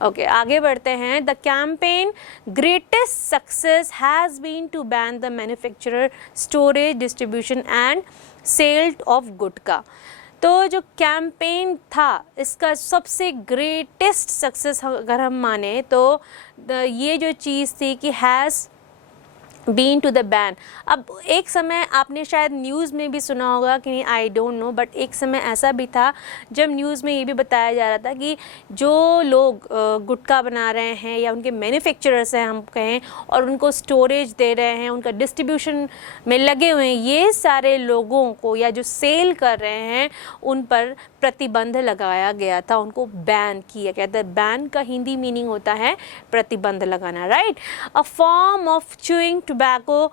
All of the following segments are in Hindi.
ओके, आगे बढ़ते हैं। The campaign greatest success has been to ban the manufacturer, storage, distribution and sale of gutkha. तो जो कैंपेन था इसका सबसे ग्रेटेस्ट सक्सेस अगर हम माने तो ये जो चीज़ थी कि has been to the ban. अब एक समय आपने शायद न्यूज़ में भी सुना होगा कि नहीं, आई डोंट नो, बट एक समय ऐसा भी था जब न्यूज़ में ये भी बताया जा रहा था कि जो लोग गुटखा बना रहे हैं या उनके मैन्युफैक्चरर्स हैं हम कहें, और उनको स्टोरेज दे रहे हैं, उनका डिस्ट्रीब्यूशन में लगे हुए हैं, ये सारे लोगों को या जो सेल कर रहे हैं उन पर प्रतिबंध लगाया गया था, उनको बैन किया गया था। बैन का हिंदी मीनिंग होता है प्रतिबंध लगाना, right. A form of chewing tobacco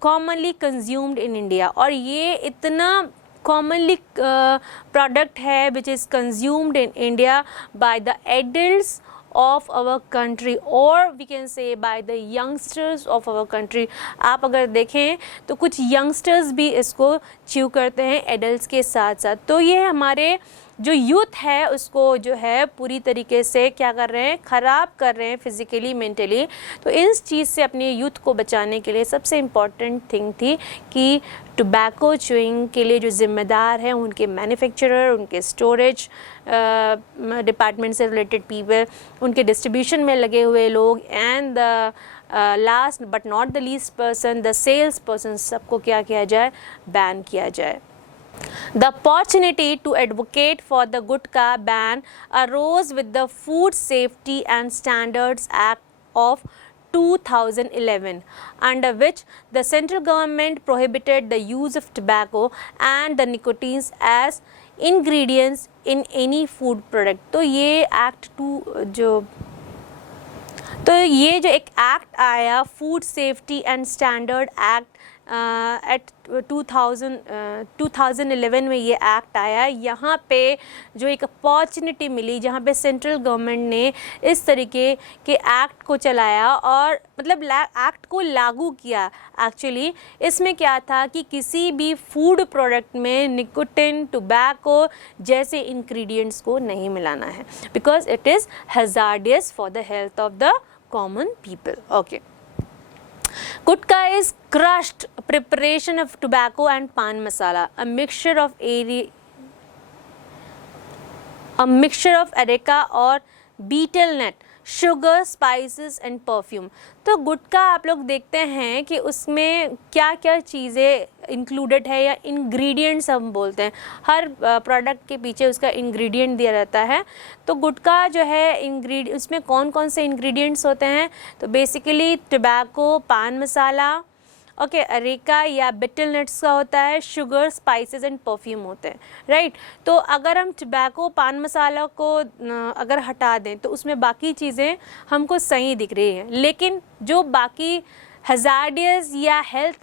commonly consumed in India, और ये इतना कॉमनली प्रोडक्ट है which is consumed in India by the adults of our country, or we can say by the youngsters of our country। आप अगर देखें तो कुछ youngsters भी इसको च्यू करते हैं एडल्ट्स के साथ साथ। तो ये हमारे जो यूथ है उसको जो है पूरी तरीके से क्या कर रहे हैं, ख़राब कर रहे हैं फिज़िकली, मेंटली। तो इस चीज़ से अपने यूथ को बचाने के लिए सबसे इम्पॉर्टेंट थिंग थी कि टोबैको च्यूइंग के लिए जो ज़िम्मेदार हैं उनके मैन्युफैक्चरर, उनके स्टोरेज डिपार्टमेंट से रिलेटेड पीपल, उनके डिस्ट्रीब्यूशन में लगे हुए लोग, and the last but not the least person, the sales person, सबको क्या किया जाए, बैन किया जाए। The opportunity to advocate for the Gutka ban arose with the Food Safety and Standards Act of 2011, under which the central government prohibited the use of tobacco and the nicotines as ingredients in any food product। तो ये एक्ट ये जो एक एक्ट आया, food safety and standard act at 2011 में ये एक्ट आया। यहाँ पे जो एक अपॉर्चुनिटी मिली, जहाँ पे सेंट्रल गवर्नमेंट ने इस तरीके के एक्ट को चलाया और मतलब एक्ट को लागू किया। एक्चुअली इसमें क्या था कि किसी भी फूड प्रोडक्ट में निकोटिन, टोबैको जैसे इंग्रेडिएंट्स को नहीं मिलाना है, because it is hazardous for the health of the common people. Okay, Gutka is crushed preparation of tobacco and pan masala, a mixture of areca or betel nut, sugar, spices and perfume। तो गुटखा आप लोग देखते हैं कि उसमें क्या क्या चीज़ें इंक्लूडेड है या इंग्रेडिएंट्स हम बोलते हैं, हर प्रोडक्ट के पीछे उसका इंग्रेडिएंट दिया रहता है। तो गुटखा जो है उसमें कौन कौन से इंग्रेडिएंट्स होते हैं, तो बेसिकली टोबैको, पान मसाला, ओके, अरेका या बेटल नट्स का होता है, शुगर, स्पाइसेस एंड परफ्यूम होते हैं, राइट। तो अगर हम टोबैको, पान मसाला को अगर हटा दें तो उसमें बाकी चीज़ें हमको सही दिख रही हैं, लेकिन जो बाकी हज़ार्डियस या हेल्थ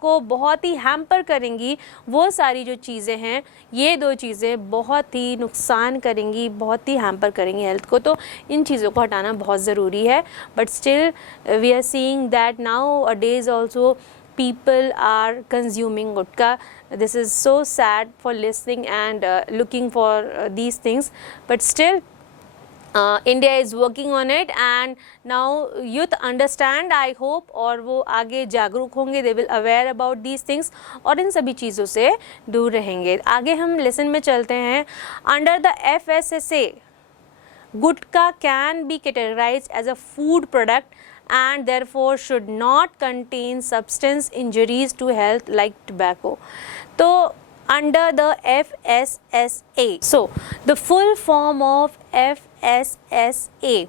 को बहुत ही हैम्पर करेंगी वो सारी जो चीज़ें हैं, ये दो चीज़ें बहुत ही नुकसान करेंगी, बहुत ही हैम्पर करेंगी हेल्थ को। तो इन चीज़ों को हटाना बहुत ज़रूरी है। But still we are seeing that nowadays also people are consuming gutka। This is so sad for listening and looking for these things, but still India is working on it and now youth understand, I hope, और वो आगे जागरूक होंगे, they will aware about these things और इन सभी चीज़ों से दूर रहेंगे। आगे हम लेसन में चलते हैं। Under the FSSA, gutka can be categorized as a food product and therefore should not contain substance injuries to health like tobacco। तो under the FSSA, so the full form of FSSA,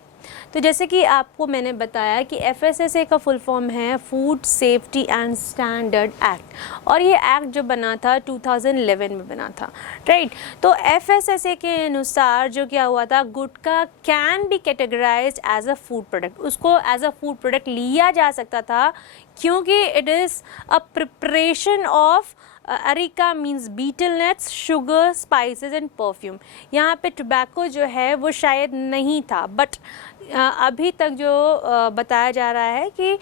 तो जैसे कि आपको मैंने बताया कि FSSA का फुल फॉर्म है food safety and standard act, और ये एक्ट जो बना था 2011 में बना था, राइट। तो FSSA के अनुसार जो क्या हुआ था, gutkha can be categorised as a food product, उसको एज अ फूड प्रोडक्ट लिया जा सकता था क्योंकि it is a preparation of areca means betel nuts, sugar, spices and perfume. यहाँ पे टोबैको जो है वो शायद नहीं था, बट अभी तक जो बताया जा रहा है कि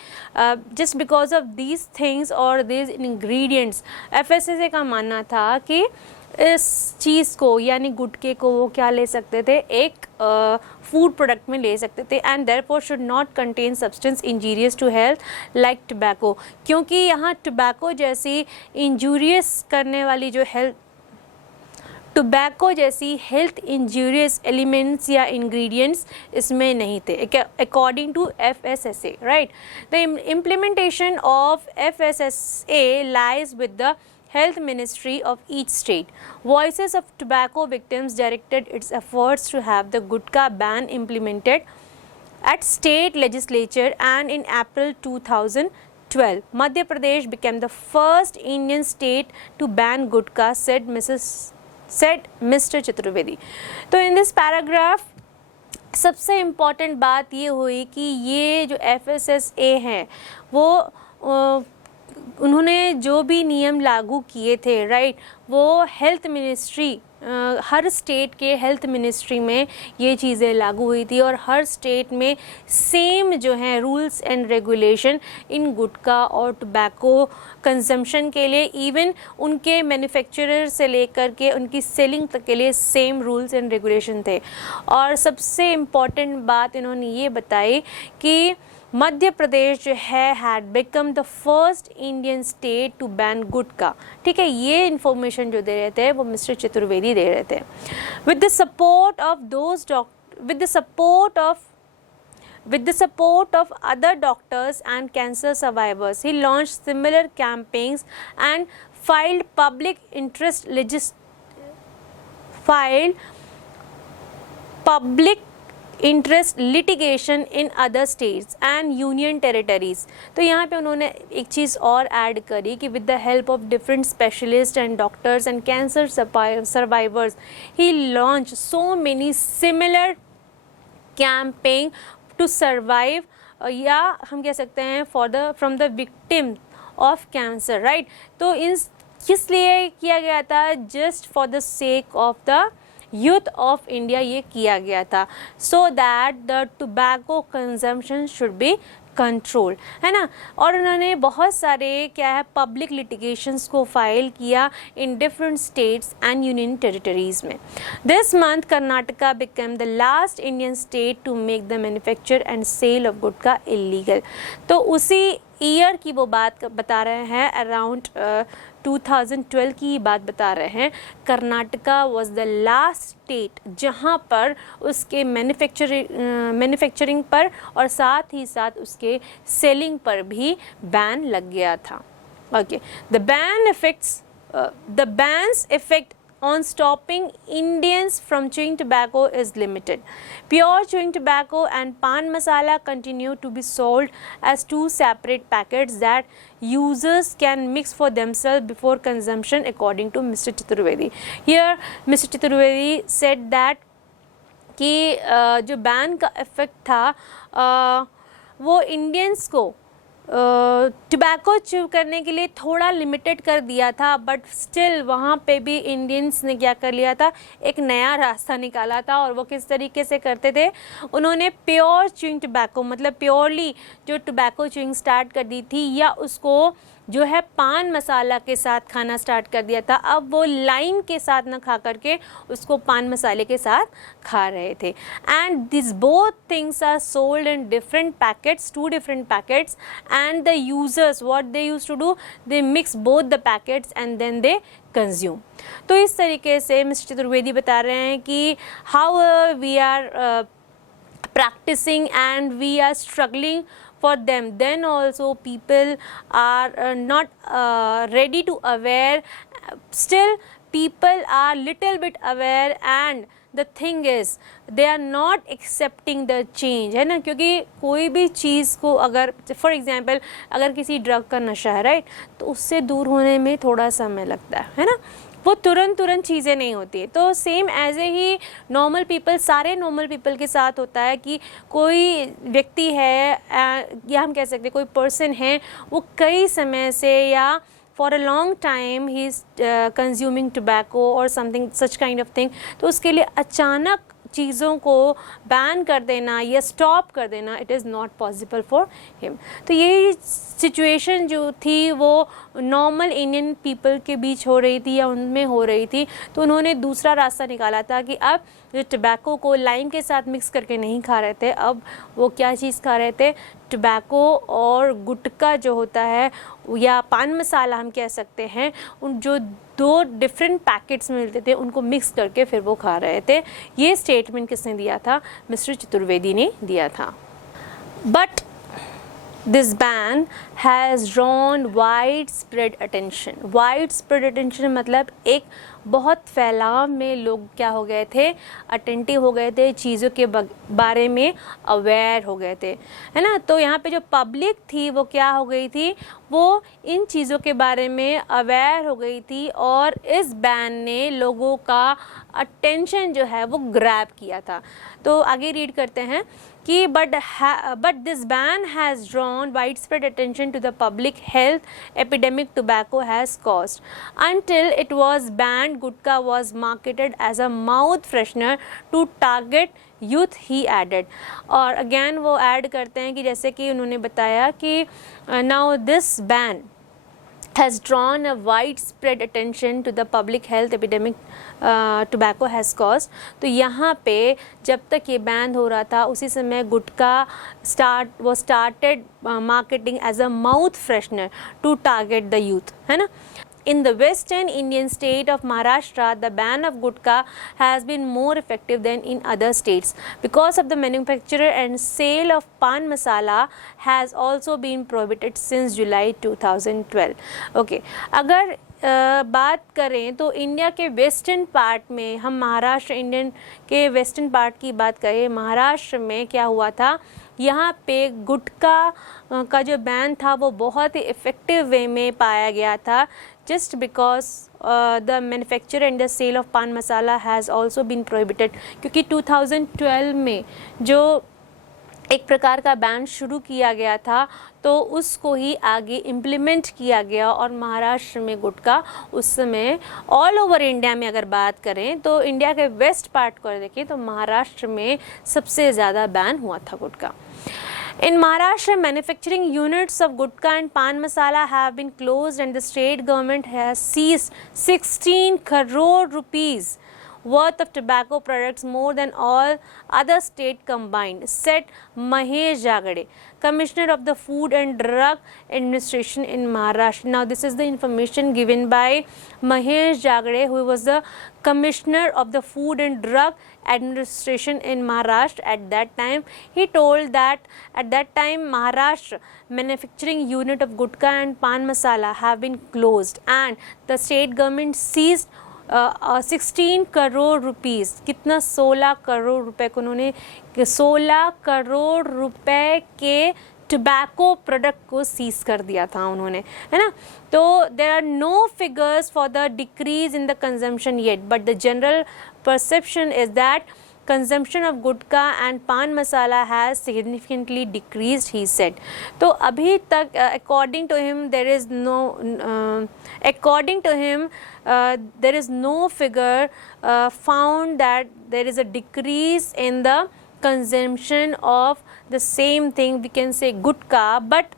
just because of these things और दीज इंग्रेडिएंट्स, FSSA का मानना था कि इस चीज़ को यानी गुटखे को वो क्या ले सकते थे, एक फूड प्रोडक्ट में ले सकते थे, and therefore should not contain substance injurious to health like tobacco, क्योंकि यहाँ टोबैको जैसी इंजूरियस करने वाली जो टोबैको जैसी हेल्थ इंजूरियस एलिमेंट्स या इंग्रेडिएंट्स इसमें नहीं थे, according to FSSA, right. The implementation of FSSA lies with the Health Ministry of each state. Voices of Tobacco Victims directed its efforts to have the Gutka ban implemented at state legislature, and in April 2012, Madhya Pradesh became the first Indian state to ban Gutka, said Mr. Chaturvedi. तो in this paragraph सबसे इम्पॉर्टेंट बात ये हुई कि ये जो FSSA है वो उन्होंने जो भी नियम लागू किए थे, राइट, वो हेल्थ मिनिस्ट्री, हर स्टेट के हेल्थ मिनिस्ट्री में ये चीज़ें लागू हुई थी, और हर स्टेट में सेम जो है रूल्स एंड रेगुलेशन इन गुटखा और टोबैको कंजम्पशन के लिए, इवन उनके मैन्युफैक्चरर से लेकर के उनकी सेलिंग तक के लिए सेम रूल्स एंड रेगुलेशन थे। और सबसे इम्पॉर्टेंट बात इन्होंने ये बताई कि मध्य प्रदेश जो है had become the first Indian state to ban gutkha. ठीक है, ये इन्फॉर्मेशन जो दे रहे थे वो मिस्टर चतुर्वेदी दे रहे थे। With the support of other doctors and cancer survivors, he launched similar campaigns and filed public interest litigation in other states and union territories। तो यहाँ पे उन्होंने एक चीज़ और ऐड करी कि with the help of different specialists and doctors and cancer survivors, he launched so many similar campaign to survive, या हम कह सकते हैं from the victim of cancer, right। तो इसलिए किया गया था just for the sake of the youth of India ये किया गया था, so that the tobacco consumption should be control, है ना। और उन्होंने बहुत सारे क्या है पब्लिक लिटिगेशंस को फाइल किया in different states and union territories में। This month Karnataka become the last Indian state to make the manufacture and sale of gutkha illegal. तो उसी ईयर की वो बात बता रहे हैं, अराउंड 2012 की बात बता रहे हैं। Karnataka was the last state जहाँ पर उसके मैन्युफैक्चरिंग पर और साथ ही साथ उसके सेलिंग पर भी बैन लग गया था। Okay, the ban's effect on stopping Indians from chewing tobacco is limited. Pure chewing tobacco and pan masala continue to be sold as two separate packets that users can mix for themselves before consumption, according to Mr. Chaturvedi. Here Mr. Chaturvedi said that कि जो बैन का इफ़ेक्ट था वो इंडियंस को टोबैको च्यू करने के लिए थोड़ा लिमिटेड कर दिया था, बट स्टिल वहाँ पे भी इंडियंस ने क्या कर लिया था, एक नया रास्ता निकाला था। और वो किस तरीके से करते थे, उन्होंने प्योर च्यूइंग टोबैको मतलब प्योरली जो टोबैको च्यूइंग स्टार्ट कर दी थी, या उसको जो है पान मसाला के साथ खाना स्टार्ट कर दिया था। अब वो लाइम के साथ ना खा करके उसको पान मसाले के साथ खा रहे थे। And this both things are sold in different packets, 2 different packets, and the users what they use to do, they mix both the packets and then they consume. तो इस तरीके से मिस्टर चतुर्वेदी बता रहे हैं कि how we are practicing and we are struggling for them, then also people are not ready to aware, still people are little bit aware, and the thing is they are not accepting the change, है ना। क्योंकि कोई भी चीज़ को अगर फॉर एग्जांपल अगर किसी ड्रग का नशा है, राइट, तो उससे दूर होने में थोड़ा समय लगता है ना, वो तुरंत चीज़ें नहीं होती है। तो सेम ऐसे ही नॉर्मल पीपल, सारे नॉर्मल पीपल के साथ होता है कि कोई व्यक्ति है या हम कह सकते हैं कोई पर्सन है, वो कई समय से या for a long time he is consuming tobacco और something such kind of thing, तो उसके लिए अचानक चीज़ों को बैन कर देना या स्टॉप कर देना, it is not possible for him. तो ये सिचुएशन जो थी वो नॉर्मल इंडियन पीपल के बीच हो रही थी या उनमें हो रही थी, तो उन्होंने दूसरा रास्ता निकाला था कि अब जो टबैको को लाइम के साथ मिक्स करके नहीं खा रहे थे, अब वो क्या चीज़ खा रहे थे, टबैको और गुटखा जो होता है या पान मसाला हम कह सकते हैं, उन जो 2 डिफरेंट पैकेट्स मिलते थे उनको मिक्स करके फिर वो खा रहे थे। ये स्टेटमेंट किसने दिया था? मिस्टर चतुर्वेदी ने दिया था। But this ban has drawn widespread attention. Widespread attention मतलब एक बहुत फैलाव में लोग क्या हो गए थे, अटेंटिव हो गए थे, चीज़ों के बारे में अवेयर हो गए थे, है ना। तो यहाँ पे जो पब्लिक थी वो क्या हो गई थी, वो इन चीज़ों के बारे में अवेयर हो गई थी और इस बैन ने लोगों का अटेंशन जो है वो ग्रैब किया था। तो आगे रीड करते हैं कि but this ban has drawn widespread attention to the public health epidemic tobacco has caused. Until it was banned, gutka was marketed as a mouth freshener to target youth, he added. और again वो add करते हैं कि जैसे कि उन्होंने बताया कि now this ban has drawn a widespread attention to the public health epidemic tobacco has caused. तो यहाँ पे जब तक ये बैन हो रहा था उसी समय गुटखा started marketing as a mouth freshener to target the youth, है ना। In the western Indian state of Maharashtra, the ban of gutka has been more effective than in other states because of the manufacture and sale of pan masala has also been prohibited since July 2012. Okay, अगर बात करें तो इंडिया के वेस्टर्न पार्ट में, हम महाराष्ट्र इंडियन के वेस्टर्न पार्ट की बात करें, महाराष्ट्र में क्या हुआ था, यहाँ पे गुटखा का जो बैन था वो बहुत ही इफ़ेक्टिव वे में पाया गया था, just because the manufacture and the sale of पान मसाला has also been prohibited. क्योंकि 2012 में जो एक प्रकार का बैन शुरू किया गया था तो उसको ही आगे इम्प्लीमेंट किया गया और महाराष्ट्र में गुटखा उस समय ऑल ओवर इंडिया में अगर बात करें तो इंडिया के वेस्ट पार्ट को देखें तो महाराष्ट्र में सबसे ज़्यादा बैन हुआ था गुटखा। In Maharashtra, manufacturing units of gutka and pan masala have been closed and the state government has seized 16 crore rupees worth of tobacco products, more than all other states combined, said Mahesh Jagade, Commissioner of the Food and Drug Administration in Maharashtra. Now this is the information given by Mahesh Jagade, who was the Commissioner of the Food and Drug Administration in Maharashtra at that time. He told that at that time Maharashtra manufacturing unit of gutka and pan masala have been closed and the state government seized 16 crore rupees, कितना 16 करोड़ रुपए को उन्होंने 16 करोड़ रुपए के टबैको प्रोडक्ट को सीज कर दिया था उन्होंने, है ना। तो there are no figures for the decrease in the consumption yet but the general perception is that consumption of gutka and pan masala has significantly decreased, he said. तो अभी तक according to him there is no figure found that there is a decrease in the consumption of the same thing, we can say gutka, but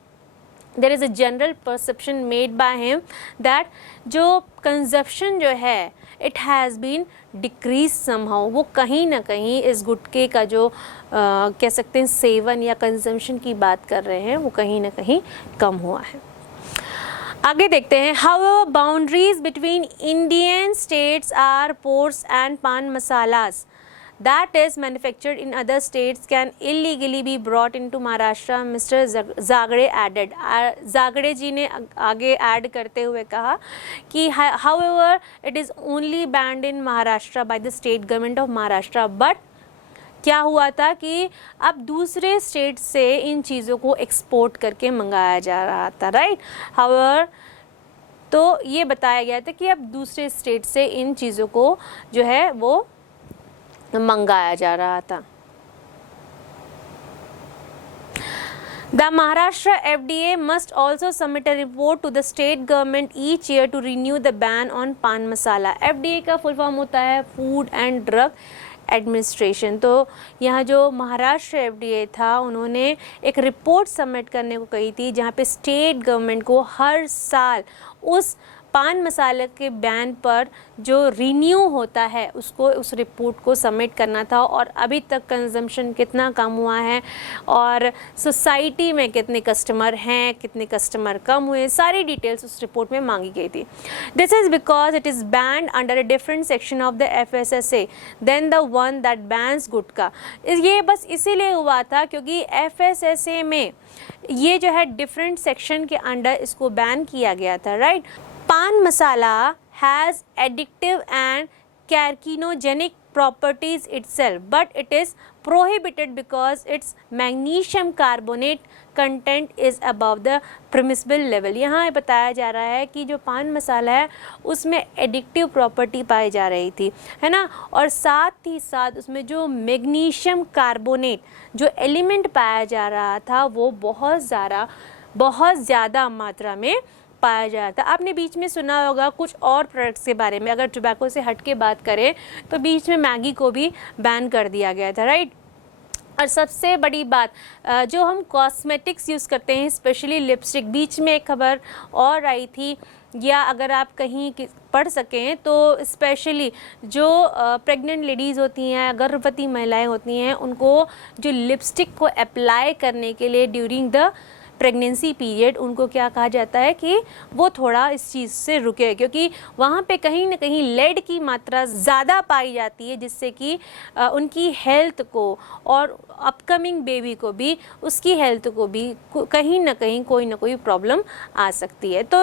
there is a general perception made by him that जो consumption जो है it has been decreased somehow, वो कहीं ना कहीं इस गुटके का जो कह सकते हैं सेवन या कंजम्पशन की बात कर रहे हैं वो कहीं ना कहीं कम हुआ है। आगे देखते हैं। However, boundaries between Indian states are ports and pan masalas that is manufactured in other states can illegally be brought into Maharashtra, Mr. Jagade added. Jagade जी ने आगे ऐड करते हुए कहा कि however it is only banned in Maharashtra by the state government of Maharashtra, but क्या हुआ था कि अब दूसरे स्टेट से इन चीज़ों को एक्सपोर्ट करके मंगाया जा रहा था, राइट। हाउएवर तो ये बताया गया था कि अब दूसरे स्टेट से इन चीज़ों को जो है वो मंगाया जा रहा था। The Maharashtra FDA must also submit a report to the state government each year to renew the ban on pan masala. FDA का फुल फॉर्म होता है फूड एंड ड्रग एडमिनिस्ट्रेशन। तो यहाँ जो महाराष्ट्र FDA था, उन्होंने एक रिपोर्ट सबमिट करने को कही थी, जहाँ पे स्टेट गवर्नमेंट को हर साल उस पान मसाले के बैन पर जो रिन्यू होता है उसको, उस रिपोर्ट को सबमिट करना था, और अभी तक कंजम्पशन कितना कम हुआ है और सोसाइटी में कितने कस्टमर हैं, कितने कस्टमर कम हुए, सारी डिटेल्स उस रिपोर्ट में मांगी गई थी। This is because it is banned under a different section of the FSSA than the one that bans gutkha. ये बस इसीलिए हुआ था क्योंकि FSSA में ये जो है डिफरेंट सेक्शन के अंडर इसको बैन किया गया था, राइट। पान मसाला has addictive and carcinogenic properties itself, but it is prohibited because its magnesium carbonate content is above the permissible level। यहाँ बताया जा रहा है कि जो पान मसाला है उसमें एडिक्टिव प्रॉपर्टी पाई जा रही थी, है ना, और साथ ही साथ उसमें जो मैग्नीशियम कार्बोनेट जो एलिमेंट पाया जा रहा था वो बहुत ज़्यादा मात्रा में पाया जाता। आपने बीच में सुना होगा कुछ और प्रोडक्ट्स के बारे में, अगर टोबैको से हट के बात करें तो बीच में मैगी को भी बैन कर दिया गया था, राइट। और सबसे बड़ी बात, जो हम कॉस्मेटिक्स यूज़ करते हैं, स्पेशली लिपस्टिक, बीच में एक खबर और आई थी, या अगर आप कहीं पढ़ सकें तो स्पेशली जो प्रेग्नेंट लेडीज़ होती हैं, गर्भवती महिलाएं होती हैं, उनको जो लिपस्टिक को अप्लाई करने के लिए ड्यूरिंग द प्रेगनेंसी पीरियड उनको क्या कहा जाता है कि वो थोड़ा इस चीज़ से रुके, क्योंकि वहाँ पे कहीं ना कहीं लेड की मात्रा ज़्यादा पाई जाती है, जिससे कि उनकी हेल्थ को और अपकमिंग बेबी को भी, उसकी हेल्थ को भी कहीं ना कहीं कोई ना कोई प्रॉब्लम आ सकती है। तो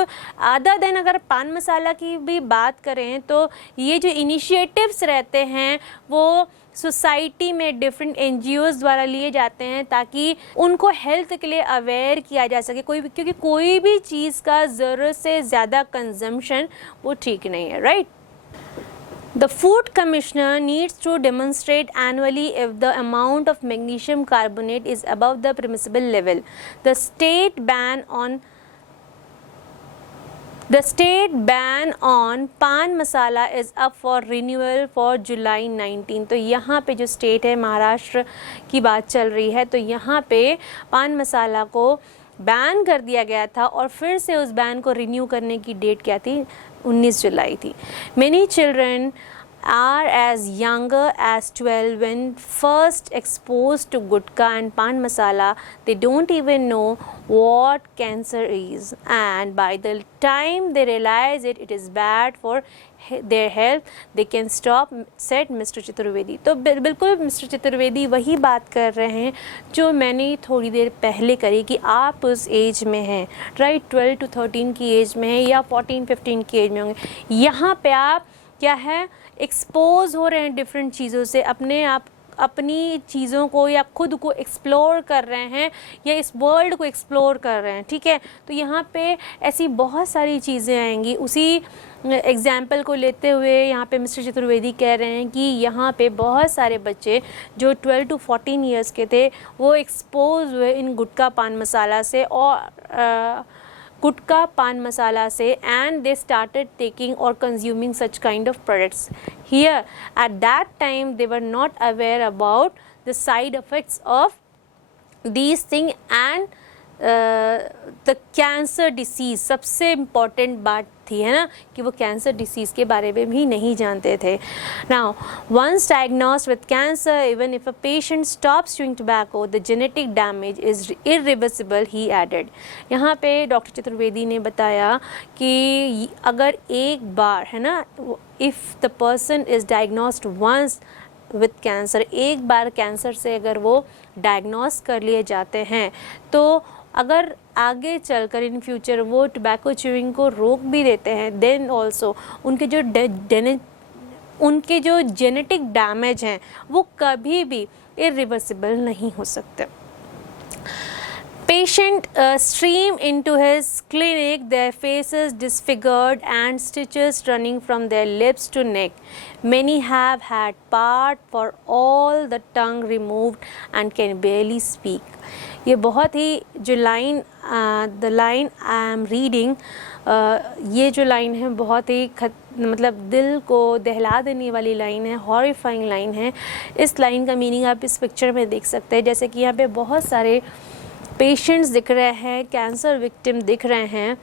अदर देन अगर पान मसाला की भी बात करें तो ये जो इनिशिएटिव्स रहते हैं वो सोसाइटी में डिफरेंट NGOs द्वारा लिए जाते हैं ताकि उनको हेल्थ के लिए अवेयर किया जा सके, क्योंकि कोई भी चीज़ का ज़रूरत से ज़्यादा कंजम्पशन वो ठीक नहीं है, right. The Food Commissioner needs to demonstrate annually if the amount of magnesium carbonate is above the permissible level. The state ban on पान मसाला is up for renewal for July 19। तो यहाँ पे जो स्टेट है, महाराष्ट्र की बात चल रही है, तो यहाँ पे पान मसाला को बैन कर दिया गया था और फिर से उस बैन को रिन्यू करने की डेट क्या थी, 19 जुलाई थी। Many children are as younger as 12 when first exposed to gutka and pan masala. They don't even know what cancer is, and by the time they realize it is bad for their health, they can stop, said Mr. Chaturvedi. तो बिल्कुल मिस्टर चतुर्वेदी वही बात कर रहे हैं जो मैंने थोड़ी देर पहले करी कि आप उस एज में हैं, राइट, 12 to 13 की एज में है या 14-15 की एज में होंगे। यहाँ पे आप क्या है, एक्सपोज हो रहे हैं डिफरेंट चीज़ों से, अपनी चीज़ों को या खुद को एक्सप्लोर कर रहे हैं या इस वर्ल्ड को एक्सप्लोर कर रहे हैं, ठीक है। तो यहाँ पे ऐसी बहुत सारी चीज़ें आएंगी। उसी एग्जाम्पल को लेते हुए यहाँ पे मिस्टर चतुर्वेदी कह रहे हैं कि यहाँ पे बहुत सारे बच्चे जो 12 to 14 ईयर्स के थे वो एक्सपोज हुए इन गुटखा पान मसाला से और गुटखा पान मसाला से, and they started taking or consuming such kind of products. Here at that time they were not aware about the side effects of these things and the cancer disease। सबसे important बात थी, है ना, कि वो कैंसर डिसीज़ के बारे में भी नहीं जानते थे। Now, once diagnosed with cancer, even if a patient stops chewing tobacco, the genetic damage is irreversible, he added। यहाँ पे डॉक्टर चतुर्वेदी ने बताया कि अगर एक बार, है ना, if the person is diagnosed once with cancer, एक बार कैंसर से अगर वो डायग्नोस कर लिए जाते हैं तो अगर आगे चलकर इन फ्यूचर वो टोबैको च्यूइंग को रोक भी देते हैं, देन ऑल्सो उनके जो जेनेटिक डैमेज हैं वो कभी भी इरिवर्सिबल नहीं हो सकते। Patient stream into his clinic, their faces disfigured and stitches running from their lips to neck. Many have had part for all the tongue removed and can barely speak। ये बहुत ही जो line the line I am reading, ये जो लाइन है बहुत ही मतलब दिल को दहला देने वाली लाइन है, हॉरिफाइंग लाइन है। इस लाइन का मीनिंग आप इस पिक्चर में देख सकते हैं। जैसे कि यहाँ पे बहुत सारे पेशेंट्स दिख रहे हैं, कैंसर विक्टिम दिख रहे हैं।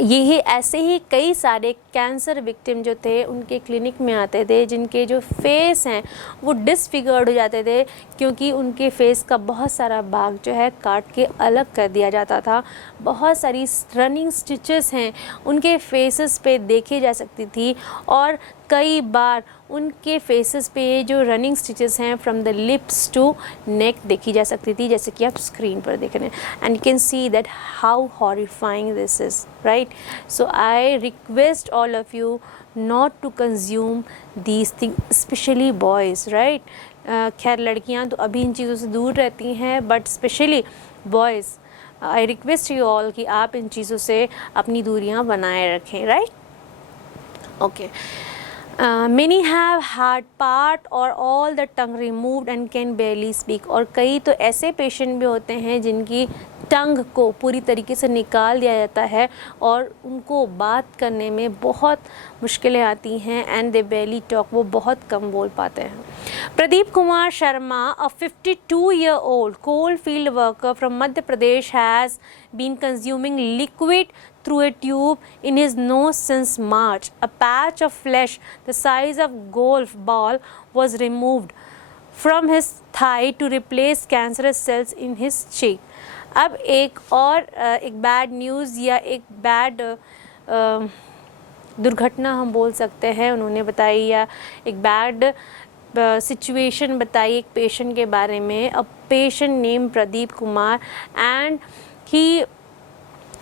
यही ऐसे ही कई सारे कैंसर विक्टिम जो थे उनके क्लिनिक में आते थे, जिनके जो फेस हैं वो डिसफिगर्ड हो जाते थे, क्योंकि उनके फेस का बहुत सारा भाग जो है काट के अलग कर दिया जाता था। बहुत सारी रनिंग स्टिचेस हैं उनके फेसेस पे देखी जा सकती थी, और कई बार उनके फेसेस पे जो रनिंग स्टिचेस हैं from the lips to neck देखी जा सकती थी, जैसे कि आप स्क्रीन पर देख रहे हैं। And you can see that how horrifying this is, right. So I request all of you not to consume these thing, specially boys, right. खैर लड़कियां तो अभी इन चीज़ों से दूर रहती हैं, but specially boys, I request you all कि आप इन चीज़ों से अपनी दूरियां बनाए रखें, right. Okay. Many have had part or all the tongue removed and can barely speak। और कई तो ऐसे पेशेंट भी होते हैं जिनकी टंग को पूरी तरीके से निकाल दिया जाता है और उनको बात करने में बहुत मुश्किलें आती हैं, एंड दे barely टॉक, वो बहुत कम बोल पाते हैं। Pradeep Kumar Sharma, a 52-year-old coal field worker from Madhya Pradesh, has been consuming liquid through a tube in his nose since March. A patch of flesh the size of golf ball was removed from his thigh to replace cancerous cells in his cheek. अब एक और एक बैड न्यूज़ या एक बैड दुर्घटना हम बोल सकते हैं उन्होंने बताई, या एक बैड सिचुएशन बताई एक पेशेंट के बारे में। A patient name Pradeep Kumar, and he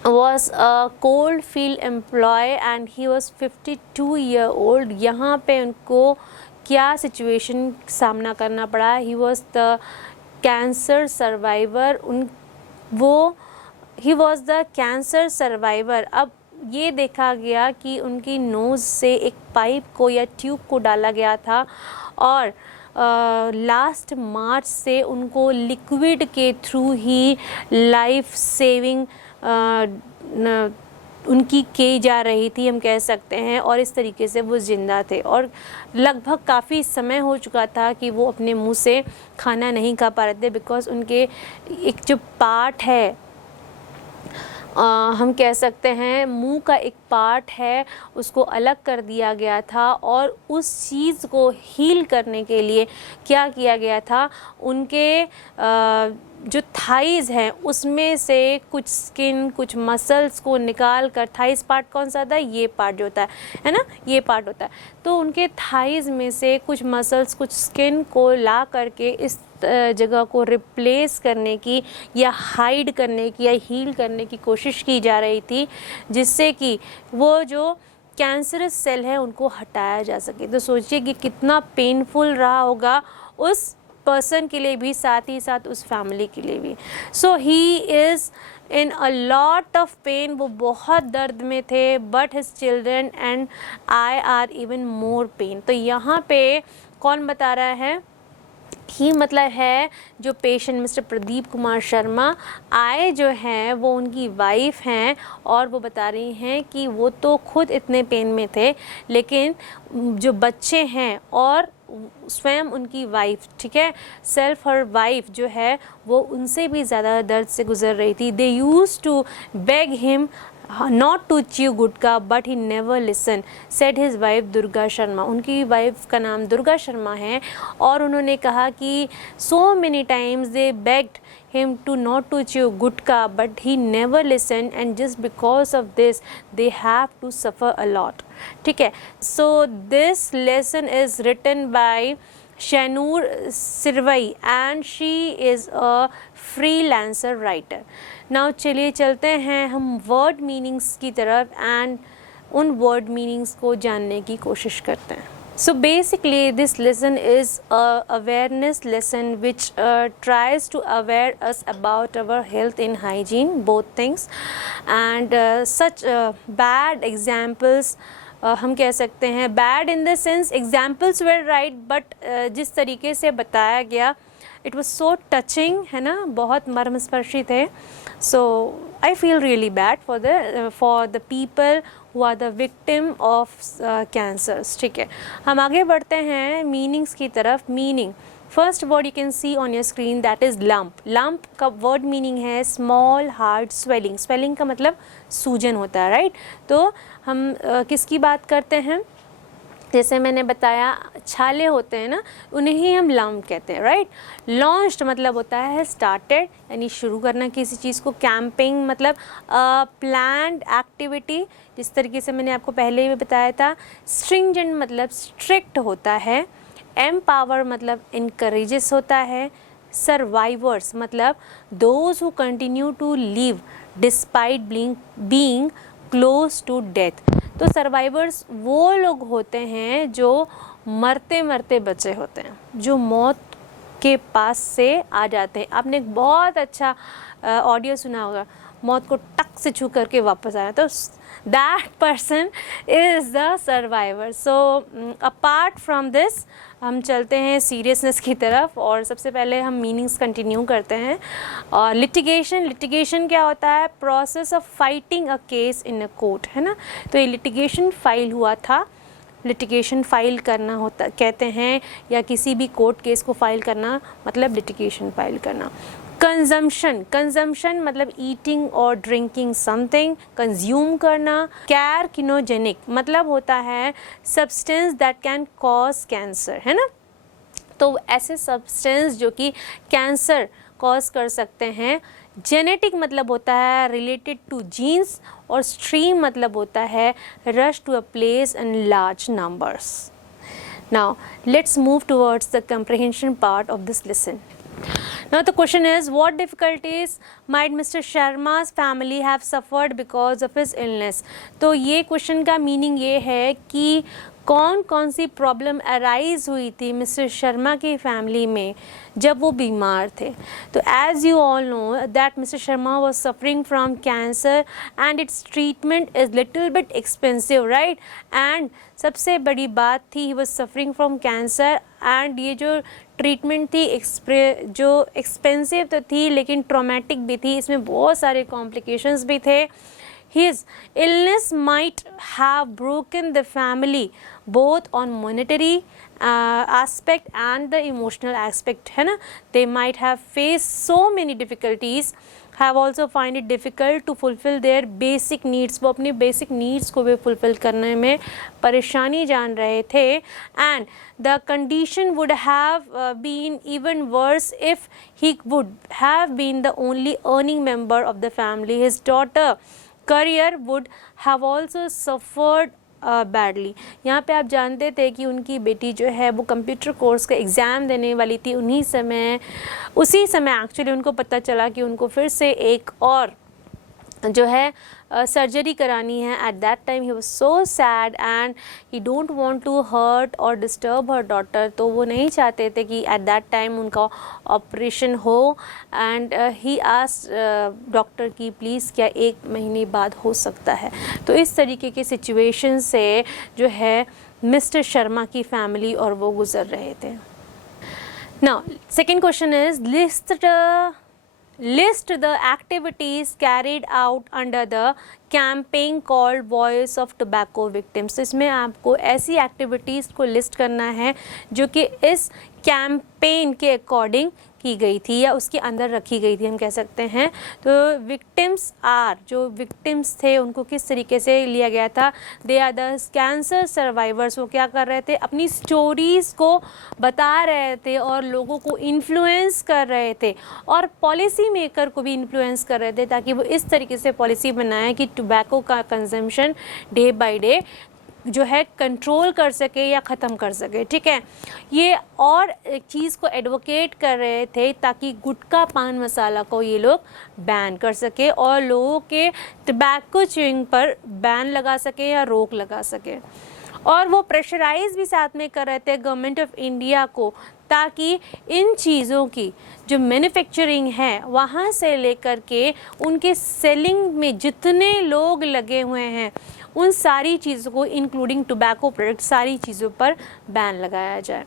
was a coal field employee and he was 52-year-old। यहाँ पे उनको क्या सिचुएशन सामना करना पड़ा? he was the cancer survivor। he was the cancer survivor। अब ये देखा गया कि उनकी नोज़ से एक पाइप को या ट्यूब को डाला गया था, और लास्ट मार्च से उनको लिक्विड के थ्रू ही लाइफ सेविंग उनकी की जा रही थी, हम कह सकते हैं, और इस तरीके से वो ज़िंदा थे। और लगभग काफ़ी समय हो चुका था कि वो अपने मुंह से खाना नहीं खा पा रहे थे, बिकॉज़ उनके एक जो पार्ट है, हम कह सकते हैं मुंह का एक पार्ट है, उसको अलग कर दिया गया था। और उस चीज़ को हील करने के लिए क्या किया गया था, उनके जो थाइज़ हैं उसमें से कुछ स्किन, कुछ मसल्स को निकाल कर, थाइज़ पार्ट कौन सा था? ये पार्ट जो होता है ना, ये पार्ट होता है। तो उनके थाइज़ में से कुछ मसल्स, कुछ स्किन को ला करके इस जगह को रिप्लेस करने की या हाइड करने की या हील करने की कोशिश की जा रही थी, जिससे कि वो जो कैंसरस सेल है उनको हटाया जा सके। तो सोचिए कि कितना पेनफुल रहा होगा उस पर्सन के लिए भी, साथ ही साथ उस फैमिली के लिए भी। So he is in a lot of pain, वो बहुत दर्द में थे, but his children and I are even more pain. तो यहाँ पे कौन बता रहा है? ही मतलब है जो पेशेंट मिस्टर प्रदीप कुमार शर्मा, आए जो हैं वो उनकी वाइफ हैं, और वो बता रही हैं कि वो तो खुद इतने पेन में थे, लेकिन जो बच्चे हैं और स्वयं उनकी वाइफ, ठीक है, सेल्फ हर वाइफ जो है वो उनसे भी ज़्यादा दर्द से गुजर रही थी। They used to beg him not to chew gutka, but he never listened, said his wife Durga Sharma. उनकी वाइफ का नाम दुर्गा शर्मा है, और उन्होंने कहा कि so many times they begged him to not to chew gutka, but he never listened, and just because of this they have to suffer a lot। ठीक है, so this lesson is written by Shanur Sirvai and she is a freelancer writer। Now चलिए चलते हैं हम वर्ड मीनिंग्स की तरफ, एंड उन वर्ड मीनिंग्स को जानने की कोशिश करते हैं। So basically this lesson is a awareness lesson which tries to aware us about our health and hygiene, both things, and such bad examples हम कह सकते हैं, bad in the sense examples were right, but जिस तरीके से बताया गया इट वॉज सो टचिंग, है ना, बहुत मर्मस्पर्शी थे. So I feel really bad for the people who are the victim of cancers. ठीक है, हम आगे बढ़ते हैं मीनिंग्स की तरफ. Meaning, first word you can see on your screen, that is lump. Lump का वर्ड मीनिंग है स्मॉल हार्ड स्वेलिंग. स्वेलिंग का मतलब सूजन होता है, राइट. तो हम किसकी बात करते हैं, जैसे मैंने बताया छाले होते हैं ना, उन्हें ही हम लम्प कहते हैं, राइट. लॉन्च्ड मतलब होता है स्टार्टेड, यानी शुरू करना किसी चीज़ को. कैंपिंग मतलब प्लान्ड एक्टिविटी, जिस तरीके से मैंने आपको पहले भी बताया था. स्ट्रिंजेंट मतलब स्ट्रिक्ट होता है. एम्पावर मतलब इनकरेजेस होता है. सर्वाइवर्स मतलब those who continue to live despite being close to death. तो सर्वाइवर्स वो लोग होते हैं जो मरते मरते बचे होते हैं, जो मौत के पास से आ जाते हैं. आपने एक बहुत अच्छा ऑडियो सुना होगा, मौत को टक से छू करके वापस आया, तो that person is the survivor. So apart from this हम चलते हैं सीरियसनेस की तरफ, और सबसे पहले हम मीनिंग्स कंटिन्यू करते हैं. और लिटिगेशन क्या होता है, process of fighting a case in a court, है ना. तो ये लिटिगेशन फाइल हुआ था. लिटिगेशन फाइल करना होता कहते हैं, या किसी भी कोर्ट केस को फाइल करना मतलब लिटिगेशन फाइल करना. कंजम्पशन मतलब ईटिंग और ड्रिंकिंग समथिंग, कंज्यूम करना. कैरकिनोजेनिक मतलब होता है substance that can cause cancer, है ना. तो ऐसे सब्सटेंस जो कि कैंसर कॉज कर सकते हैं. जेनेटिक मतलब होता है रिलेटेड टू जीन्स, और स्ट्रीम मतलब होता है rush to a place in large numbers. Now let's move towards the comprehension part of this lesson. Now the question is, what difficulties might Mr. Sharma's family have suffered because of his illness? तो ये क्वेश्चन का मीनिंग ये है कि कौन कौन सी प्रॉब्लम अराइज हुई थी मिस्टर शर्मा की फैमिली में जब वो बीमार थे. तो as you all know that mister Sharma was suffering from cancer and its treatment is little bit expensive, right. And सबसे बड़ी बात थी he was suffering from cancer, and ये जो ट्रीटमेंट थी जो एक्सपेंसिव तो थी लेकिन ट्रॉमेटिक भी थी, इसमें बहुत सारे कॉम्प्लिकेशंस भी थे. His illness might have broken the family both on monetary aspect and the emotional aspect, है ना. They might have faced so many difficulties, have also find it difficult to fulfill their basic needs. वो अपनी basic needs को भी fulfill करने में परेशानी जान रहे थे. And the condition would have been even worse if he would have been the only earning member of the family. His daughter career would have also suffered badly. यहाँ पे आप जानते थे कि उनकी बेटी जो है वो कंप्यूटर कोर्स का एग्ज़ाम देने वाली थी. उसी समय एक्चुअली उनको पता चला कि उनको फिर से एक और जो है सर्जरी करानी है. At that time he was so sad and he don't want to hurt और डिस्टर्ब हर डॉटर. तो वो नहीं चाहते थे कि एट दैट टाइम उनका ऑपरेशन हो. एंड ही आस्क्ड डॉक्टर कि प्लीज़ क्या 1 महीने बाद हो सकता है. तो इस तरीके के सिचुएशन से जो है मिस्टर शर्मा की फैमिली और वो गुज़र रहे थे. Now second question is list the activities carried out under the campaign called Voice of Tobacco Victims. तो इसमें आपको ऐसी एक्टिविटीज़ को लिस्ट करना है जो कि इस कैंपेन के अकॉर्डिंग की गई थी या उसके अंदर रखी गई थी, हम कह सकते हैं. तो विक्टिम्स जो विक्टिम्स थे उनको किस तरीके से लिया गया था. They are the cancer survivors. वो क्या कर रहे थे, अपनी स्टोरीज़ को बता रहे थे और लोगों को इन्फ्लुएंस कर रहे थे और पॉलिसी मेकर को भी इन्फ्लुएंस कर रहे थे ताकि वो इस तरीके से पॉलिसी बनाए कि टोबैको का कंजम्पशन डे बाय डे जो है कंट्रोल कर सके या ख़त्म कर सके. ठीक है, ये और एक चीज़ को एडवोकेट कर रहे थे ताकि गुटखा पान मसाला को ये लोग बैन कर सके और लोगों के टबैको च्यूइंग पर बैन लगा सके या रोक लगा सके. और वो प्रेशराइज भी साथ में कर रहे थे गवर्नमेंट ऑफ इंडिया को ताकि इन चीज़ों की जो मैन्युफैक्चरिंग है वहाँ से लेकर के उनके सेलिंग में जितने लोग लगे हुए हैं उन सारी चीज़ों को इंक्लूडिंग टोबैको प्रोडक्ट सारी चीज़ों पर बैन लगाया जाए.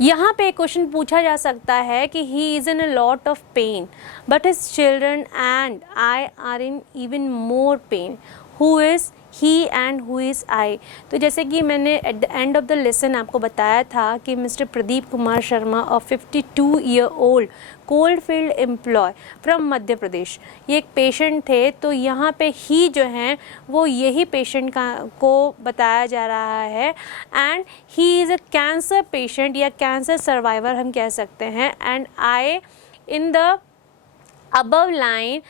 यहाँ पे क्वेश्चन पूछा जा सकता है कि he is in a lot of pain but his children and I are in even more pain, who is he and who is I. तो जैसे कि मैंने at the end of the lesson आपको बताया था कि मिस्टर प्रदीप कुमार शर्मा और 52 year old coal field employee from Madhya Pradesh, ये एक पेशेंट थे। तो यहाँ पे ही जो हैं वो यही पेशेंट को बताया जा रहा है and he is a cancer patient या कैंसर सर्वाइवर हम कह सकते हैं। And I in the above line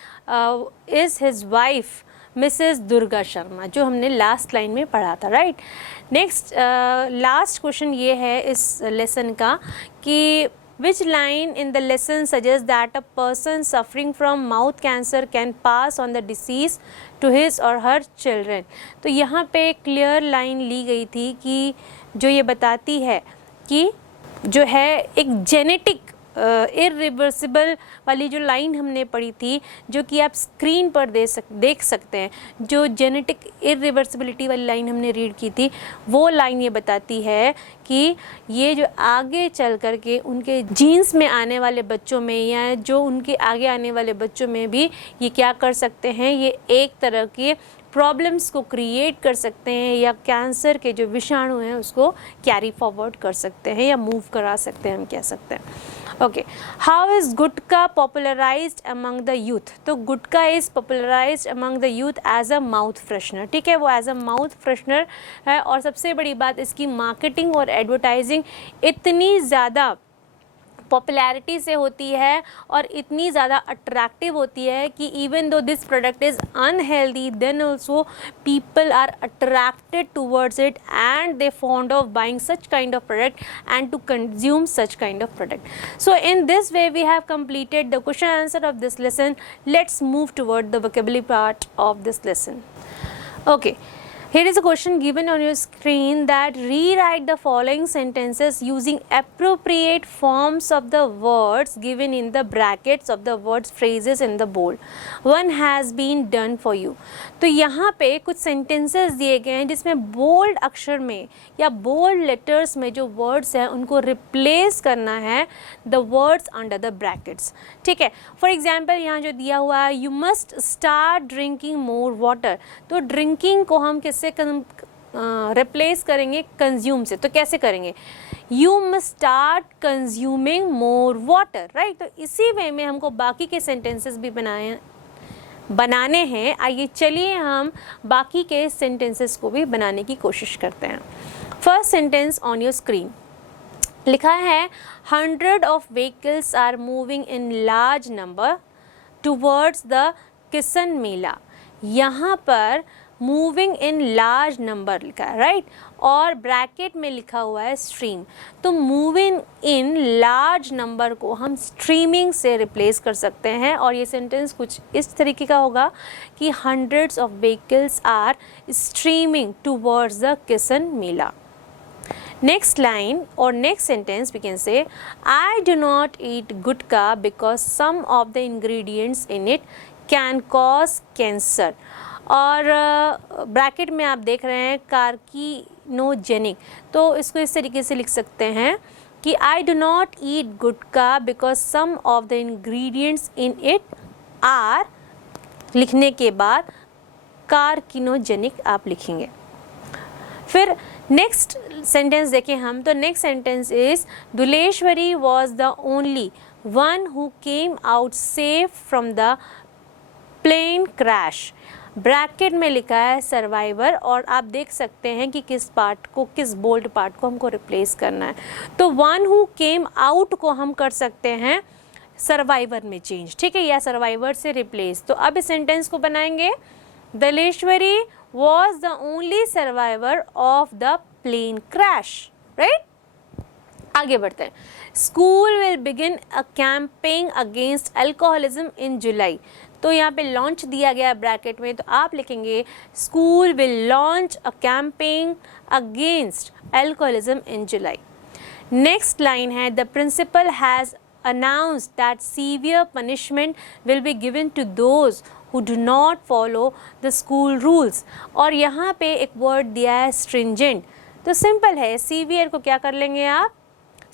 is his wife Mrs Durga Sharma, जो हमने लास्ट लाइन में पढ़ा था, राइट। नेक्स्ट लास्ट क्वेश्चन ये है इस लेसन का कि which line in the lesson suggests that a person suffering from mouth cancer can pass on the disease to his or her children। तो यहाँ पे क्लियर लाइन ली गई थी कि जो ये बताती है कि जो है एक जेनेटिक इरिवर्सिबल वाली जो लाइन हमने पढ़ी थी, जो कि आप स्क्रीन पर देख सकते हैं, जो जेनेटिक इरिवर्सिबिलिटी वाली लाइन हमने रीड की थी, वो लाइन ये बताती है कि ये जो आगे चल कर के उनके जीन्स में आने वाले बच्चों में या जो उनके आगे आने वाले बच्चों में भी ये क्या कर सकते हैं, ये एक तरह के प्रॉब्लम्स को क्रिएट कर सकते हैं या कैंसर के जो विषाणु हैं उसको कैरी फॉरवर्ड कर सकते हैं या मूव करा सकते हैं, हम कह सकते हैं। Okay, how is gutka popularised among the youth. तो gutka is popularised among the youth as a mouth freshener, ठीक है, वो एज अ माउथ फ्रेशनर है। और सबसे बड़ी बात, इसकी मार्केटिंग और एडवर्टाइजिंग इतनी ज़्यादा पॉपुलैरिटी से होती है और इतनी ज़्यादा अट्रैक्टिव होती है कि even though this product is unhealthy then also people are attracted towards it and they fond of buying such kind of product and to consume such kind of product. So in this way we have completed the question answer of this lesson. Let's move toward the vocabulary part of this lesson. Okay. Here is a question given on your screen that rewrite the following sentences using appropriate forms of the words given in the brackets of the words phrases in the bold. One has been done for you. तो यहाँ पे कुछ sentences दिए गए हैं जिसमें bold अक्षर में या bold letters में जो words हैं उनको replace करना है the words under the brackets, ठीक है। For example यहाँ जो दिया हुआ है you must start drinking more water, तो drinking को हम किससे रिप्लेस करेंगे, कंज्यूम से। तो कैसे करेंगे, you must start consuming more water, right. तो इसी वे में हमको बाकी के सेंटेंसेस भी बनाने हैं। आइए चलिए हम बाकी के सेंटेंसेस को भी बनाने की कोशिश करते हैं। First sentence on your screen लिखा है 100 of vehicles are moving in large number towards the Kishan Mela. यहाँ पर मूविंग इन लार्ज नंबर लिखा है, राइट, और ब्रैकेट में लिखा हुआ है स्ट्रीम। तो मूविंग इन लार्ज नंबर को हम स्ट्रीमिंग से रिप्लेस कर सकते हैं और ये सेंटेंस कुछ इस तरीके का होगा कि hundreds of vehicles are streaming towards the Kishan Mela. Next line or next sentence we can say I do not eat gutka because some of the ingredients in it can cause cancer। और ब्रैकेट में आप देख रहे हैं कार्किनोजेनिक, तो इसको इस तरीके से लिख सकते हैं कि I do not eat gutka because some of the ingredients in it are, लिखने के बाद कार्किनोजेनिक आप लिखेंगे। फिर नेक्स्ट सेंटेंस देखें हम, तो next sentence is Duleshwari was the only one who came out safe from the plane crash. Bracket में लिखा है सर्वाइवर और आप देख सकते हैं कि किस पार्ट को, किस बोल्ड पार्ट को हमको रिप्लेस करना है। तो वन हु केम आउट को हम कर सकते हैं सर्वाइवर में चेंज, ठीक है, या सर्वाइवर से रिप्लेस। तो अब इस सेंटेंस को बनाएंगे Duleshwari was the only survivor of the plane crash, right? आगे बढ़ते हैं। School will begin a campaign against alcoholism in July। तो यहाँ पे लॉन्च दिया गया है ब्रैकेट में, तो आप लिखेंगे School will launch a campaign against alcoholism in July। Next line है the principal has announced that severe punishment will be given to those who do not follow the school rules। और यहाँ पे एक वर्ड दिया है stringent, तो सिंपल है, सीवियर को क्या कर लेंगे आप,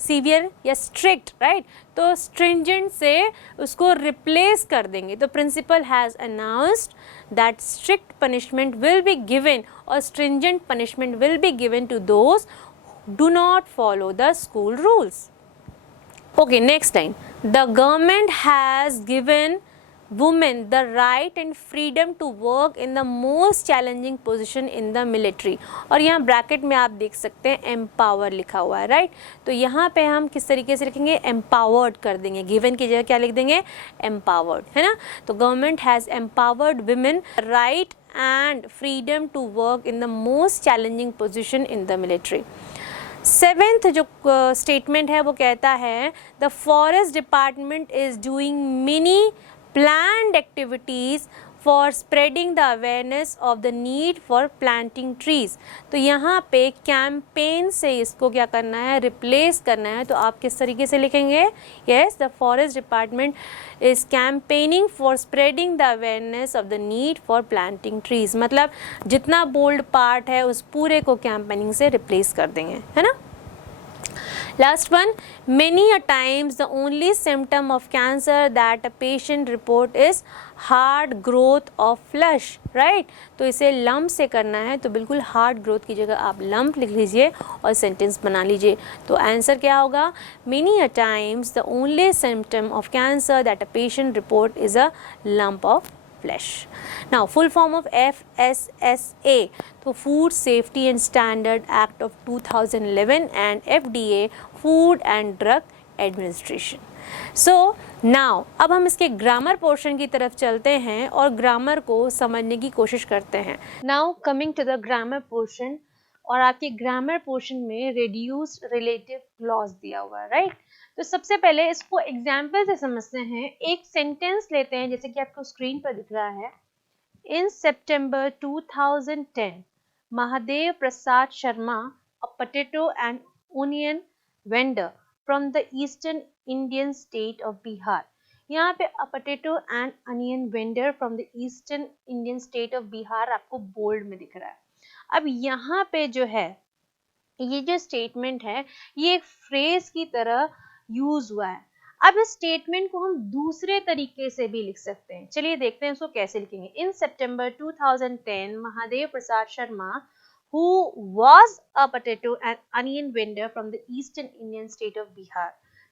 सीवियर या स्ट्रिक्ट, राइट, तो स्ट्रिंजेंट से उसको रिप्लेस कर देंगे। तो principal has announced that strict punishment will be given और stringent punishment will be given to those do not follow the school rules. Okay, next line. The government has given women the right and freedom to work in the most challenging position in the military. और यहाँ ब्रैकेट में आप देख सकते हैं empower लिखा हुआ है, राइट। तो यहाँ पे हम किस तरीके से लिखेंगे, empowered कर देंगे, given की जगह क्या लिख देंगे, empowered, है ना। तो government has empowered women right and freedom to work in the most challenging position in the military. Seventh जो स्टेटमेंट है वो कहता है the forest department is doing many planned activities for spreading the awareness of the need for planting trees. तो यहाँ पे कैंपेन से इसको क्या करना है, रिप्लेस करना है। तो आप किस तरीके से लिखेंगे, yes, the forest department is campaigning for spreading the awareness of the need for planting trees. मतलब जितना बोल्ड पार्ट है उस पूरे को कैंपेनिंग से रिप्लेस कर देंगे, है ना। Last one, many a times the only symptom of cancer that a patient report is hard growth of flesh, right? तो इसे lump से करना है तो बिल्कुल hard growth की जगह आप lump लिख लीजिए और sentence बना लीजिए। तो आंसर क्या होगा, many a times the only symptom of cancer that a patient report is a lump of flesh. Now full form of FSSA, तो Food Safety and Standard Act of 2011 and FDA Food and Drug Administration. So now अब हम इसके ग्रामर पोर्शन की तरफ चलते हैं और ग्रामर को समझने की कोशिश करते हैं। Now coming to the grammar portion, और आपके ग्रामर पोर्शन में reduced relative clause दिया हुआ है, राइट। तो सबसे पहले इसको एग्जाम्पल से समझते हैं। एक सेंटेंस लेते हैं जैसे कि आपको स्क्रीन पर दिख रहा है। In September 2010 Mahadev Prasad Sharma, a potato and onion vendor from the eastern Indian state of Bihar. यहाँ पे a potato and onion vendor from the eastern Indian state of Bihar आपको बोल्ड में दिख रहा है। अब यहाँ पे जो है ये जो स्टेटमेंट है ये एक फ्रेज की तरह यूज हुआ है। अब इस स्टेटमेंट को हम दूसरे तरीके से भी लिख सकते हैं। चलिए देखते हैं उसको कैसे लिखेंगे। इन September 2010 Mahadev Prasad Sharma who was a potato and onion vendor from the eastern Indian state of Bihar।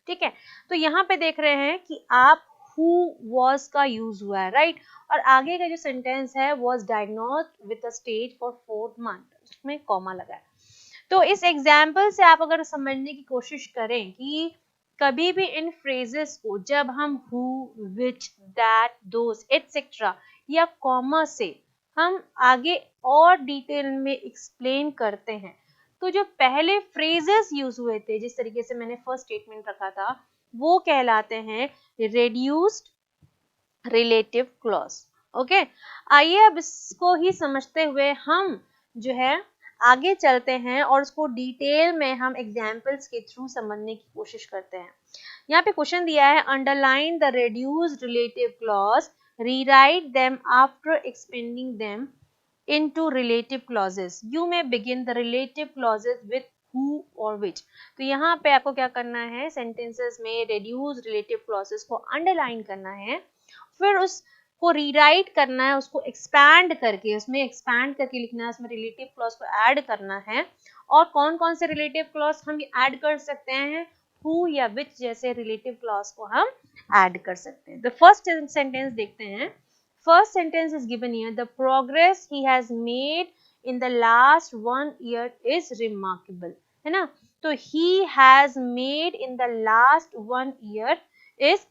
ठीक है, तो यहाँ पे देख रहे हैं कि आप who was का यूज हुआ है, राइट। और आगे का जो सेंटेंस है was diagnosed with a stage for 4 months, उसमें कॉमा लगा है। तो इस एग्जाम्पल से आप अगर समझने की कोशिश करें कि कभी भी इन फ्रेजेस को जब हम who, which, that, those etcetera या कॉमा से हम आगे और डिटेल में एक्सप्लेन करते हैं तो जो पहले फ्रेजेस यूज हुए थे, जिस तरीके से मैंने फर्स्ट स्टेटमेंट रखा था, वो कहलाते हैं रेड्यूस्ड रिलेटिव क्लॉज। ओके, आइए अब इसको ही समझते हुए हम जो है आगे चलते हैं और उसको डिटेल में हम एग्जाम्पल्स के थ्रू समझने की कोशिश करते हैं। यहाँ पे क्वेश्चन दिया है, underline the reduced relative clause, rewrite them after expanding them into relative clauses, you may begin the relative clauses with who और विच। तो यहाँ पे आपको क्या करना है, सेंटेंसेस में रिड्यूस्ड रिलेटिव क्लॉजेस को अंडरलाइन करना है, फिर उस को रीराइट करना है, उसको एक्सपैंड करके, उसमें एक्सपैंड करके लिखना है, उसमें रिलेटिव क्लॉज को ऐड करना है। और कौन कौन से रिलेटिव क्लॉज हम ऐड कर सकते हैं, हु या विच जैसे रिलेटिव क्लॉज को हम ऐड कर सकते हैं। द फर्स्ट सेंटेंस देखते हैं। First sentence is given here, the progress he has made in the last 1 year is remarkable, है ना। तो ही has made in the last 1 year is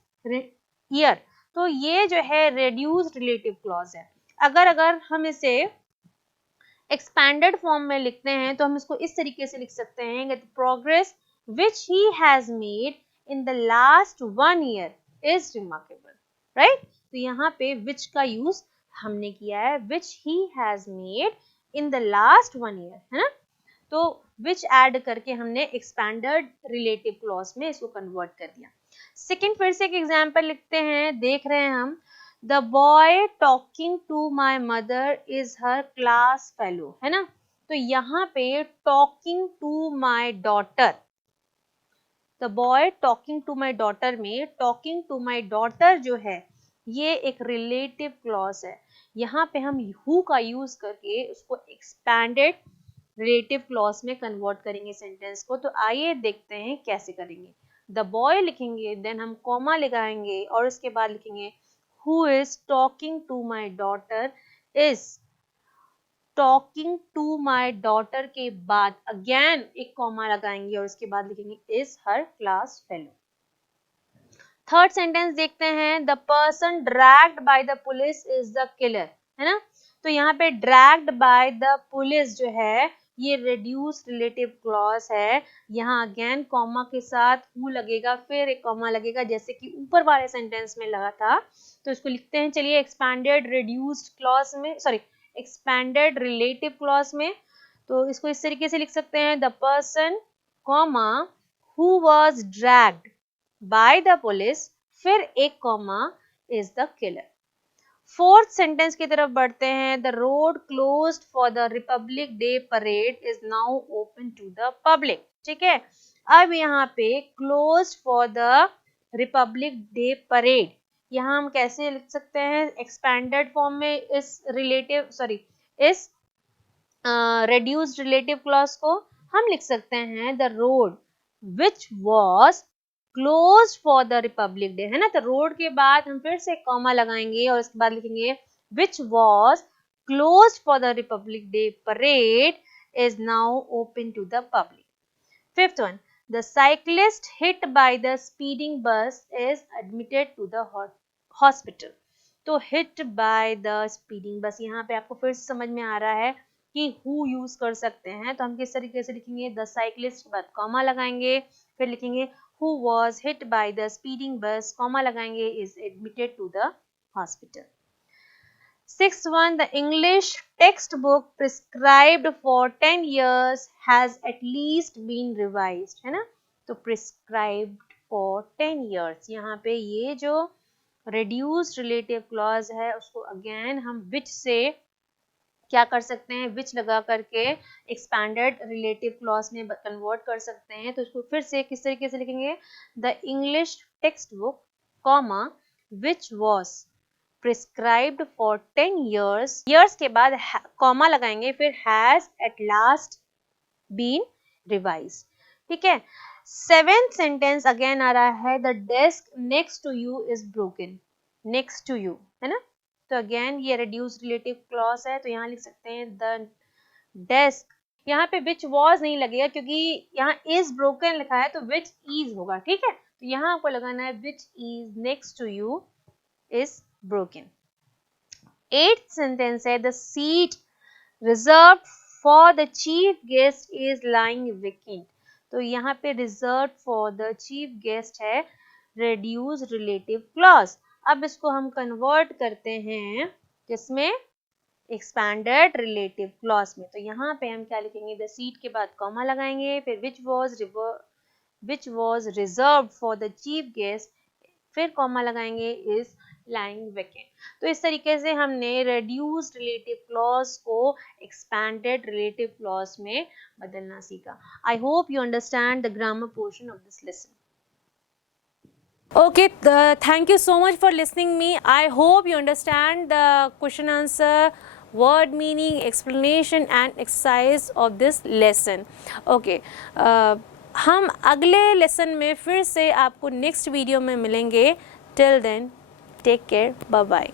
year, तो ये जो है रेड्यूस्ड रिलेटिव क्लॉज है। अगर हम इसे एक्सपैंडेड फॉर्म में लिखते हैं तो हम इसको इस तरीके से लिख सकते हैं कि progress which he has made in the last 1 year is remarkable, right. तो यहाँ पे विच का यूज हमने किया है, which he has made in the last 1 year, है ना। तो विच ऐड करके हमने एक्सपैंडेड रिलेटिव क्लॉज में इसको कन्वर्ट कर दिया। सेकेंड फिर से एक एग्जाम्पल लिखते हैं, देख रहे हैं हम, the boy talking to my mother is her class fellow, है ना। तो यहाँ पे talking to my daughter, the boy talking to my daughter में टॉकिंग टू माई डॉटर जो है ये एक रिलेटिव क्लॉज है। यहाँ पे हम हु का यूज करके उसको एक्सपैंडेड रिलेटिव क्लॉज में कन्वर्ट करेंगे सेंटेंस को। तो आइए देखते हैं कैसे करेंगे। द बॉय लिखेंगे, देन हम कॉमा लगाएंगे और उसके बाद लिखेंगे who is talking to my daughter is talking to my daughter के बाद अगेन एक कॉमा लगाएंगे और उसके बाद लिखेंगे is her class fellow. Third sentence देखते हैं, the person dragged by the police is the killer, है ना। तो यहाँ पे ड्रैग्ड बाय द पुलिस जो है ये रिड्यूस्ड रिलेटिव क्लॉज है। यहाँ अगेन कॉमा के साथ हु लगेगा, फिर एक कॉमा लगेगा जैसे कि ऊपर वाले सेंटेंस में लगा था। तो इसको लिखते हैं, चलिए एक्सपैंडेड रिड्यूस्ड क्लॉज में, सॉरी एक्सपैंडेड रिलेटिव क्लॉज में। तो इसको इस तरीके से लिख सकते हैं, the person comma who was dragged by the police, फिर एक comma is the killer. Fourth sentence की तरफ बढ़ते हैं, the road closed for the Republic Day parade is now open to the public. ठीक है, अब यहाँ पे closed for the Republic Day parade, यहाँ हम कैसे लिख सकते हैं एक्सपैंडेड फॉर्म में इस रिलेटिव सॉरी इस reduced relative clause को हम लिख सकते हैं the road which was closed for the republic day, है ना। तो रोड के बाद हम फिर से कॉमा लगाएंगे और उसके बाद लिखेंगे which was closed for the republic day parade is now open to the public. Fifth one, the cyclist hit by the speeding bus is admitted to the hospital. तो hit by the speeding bus, यहाँ पे आपको फिर से समझ में आ रहा है कि हु यूज कर सकते हैं। तो हम किस तरीके से लिखेंगे, द साइक्लिस्ट के बाद कॉमा लगाएंगे, फिर लिखेंगे who was hit by the speeding bus, comma लगाएंगे is admitted to the hospital. Sixth one, the English textbook prescribed for 10 years has at least been revised, है ना। तो prescribed for 10 years, यहाँ पे ये जो reduced relative clause है उसको अगेन हम which से क्या कर सकते हैं, विच लगा करके एक्सपैंडेड रिलेटिव क्लॉज में कन्वर्ट कर सकते हैं। तो इसको फिर से किस तरीके से लिखेंगे, the English text book comma which was prescribed for 10 years, years के बाद कॉमा लगाएंगे, फिर has at last been revise. ठीक है, सेवेंथ सेंटेंस अगेन आ रहा है, the desk next to you is broken, next to you, है ना। तो अगेन ये रिड्यूस्ड रिलेटिव क्लॉज है, तो यहाँ लिख सकते हैं द डेस्क, यहाँ पे विच वॉज नहीं लगेगा क्योंकि यहाँ इज ब्रोकन लिखा है तो विच इज होगा। ठीक है, तो यहाँ आपको लगाना है which is next to you is broken. Eighth sentence है, the seat reserve for the chief guest is lying vacant. तो यहाँ पे reserve for the chief guest है रिड्यूस्ड रिलेटिव क्लॉज। अब इसको हम कन्वर्ट करते हैं किसमें, एक्सपैंडेड रिलेटिव क्लॉज में। तो यहाँ पे हम क्या लिखेंगे, द सीट के बाद कॉमा लगाएंगे, फिर which was reserved for the chief guest, फिर कॉमा लगाएंगे इज लाइंग वेकेंट। तो इस तरीके से हमने रिड्यूस्ड रिलेटिव क्लॉज को एक्सपैंडेड रिलेटिव क्लॉज में बदलना सीखा। I hope you understand the grammar portion of this lesson. Okay, thank you so much for listening me. I hope you understand the question answer, word meaning, explanation and exercise of this lesson. Okay, हम अगले लेसन में फिर से आपको नेक्स्ट वीडियो में मिलेंगे। Till then, take care, bye bye.